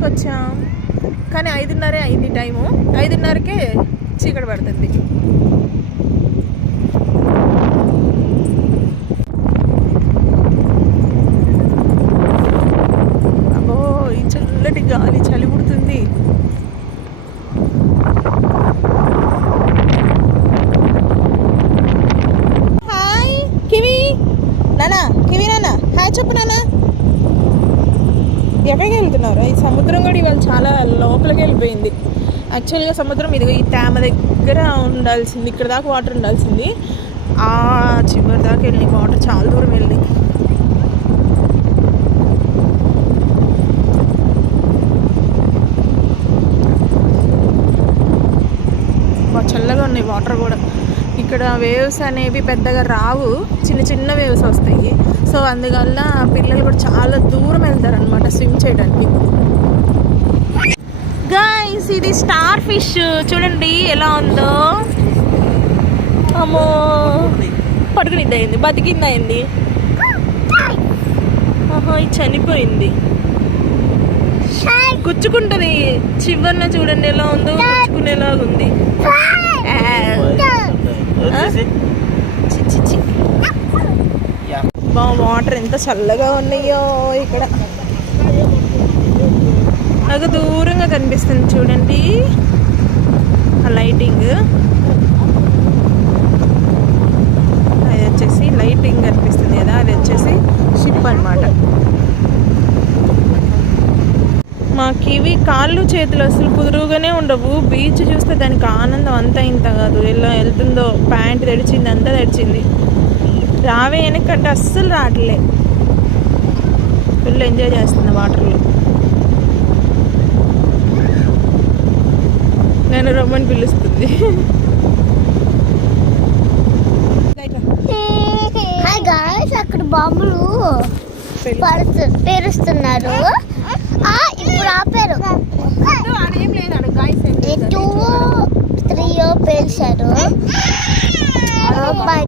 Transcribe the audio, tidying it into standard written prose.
ప్లేస్కి వచ్చాం, కానీ 5:30 అయింది టైము. 5:30కే చీకటి పడుతుంది. అబ్బో ఈ చల్లటి గాలి, చలి పుడుతుంది. హాయ్ కివి నానా, కివి నానా హాయ్ చెప్పు నానా. ఎక్కడికి వెళ్తున్నారు? ఈ సముద్రం కూడా ఇవాళ చాలా లోపలికి వెళ్ళిపోయింది. యాక్చువల్గా సముద్రం ఇది ఈ తేమ దగ్గర ఉండాల్సింది, ఇక్కడ దాకా వాటర్ ఉండాల్సింది. ఆ చివరి దాకా వెళ్ళి వాటర్ చాలా దూరం వెళ్ళి. చల్లగా ఉన్నాయి వాటర్ కూడా. ఇక్కడ వేవ్స్ అనేవి పెద్దగా రావు, చిన్న చిన్న వేవ్స్ వస్తాయి. సో అందువల్ల పిల్లలు కూడా చాలా దూరం వెళ్తారనమాట స్విమ్ చేయడానికి. గైస్ ఇది స్టార్ ఫిష్ చూడండి ఎలా ఉందో. అమ్మో పడుకునిద్ది అయింది, బతికింది అయింది. ఆహా ఇది చనిపోయింది. గుచ్చుకుంటుంది చివరిన, చూడండి ఎలా ఉందో, గుచ్చుకునేలాగా ఉంది. బా వాటర్ ఎంత చల్లగా ఉన్నాయో ఇక్కడ. నాకు దూరంగా కనిపిస్తుంది చూడండి ఆ లైటింగ్. అది వచ్చేసి లైటింగ్ కనిపిస్తుంది కదా, అది వచ్చేసి షిప్ అన్నమాట. మాకివి కాళ్ళు చేతులు అసలు కుదురుగానే ఉండవు. బీచ్ చూస్తే దానికి ఆనందం అంతా ఇంత కాదు. ఎలా వెళ్తుందో, ప్యాంట్ తడిచింది, అంతా తడిచింది. రావే వెనకంటే అస్సలు రావట్లే. ఫుల్ ఎంజాయ్ చేస్తున్నా వాటర్లో. నేను రమ్మని పిలుస్తుంది. అక్కడ బాంబులు పేరుస్తున్నారు. ఇప్పుడు ఆపారు.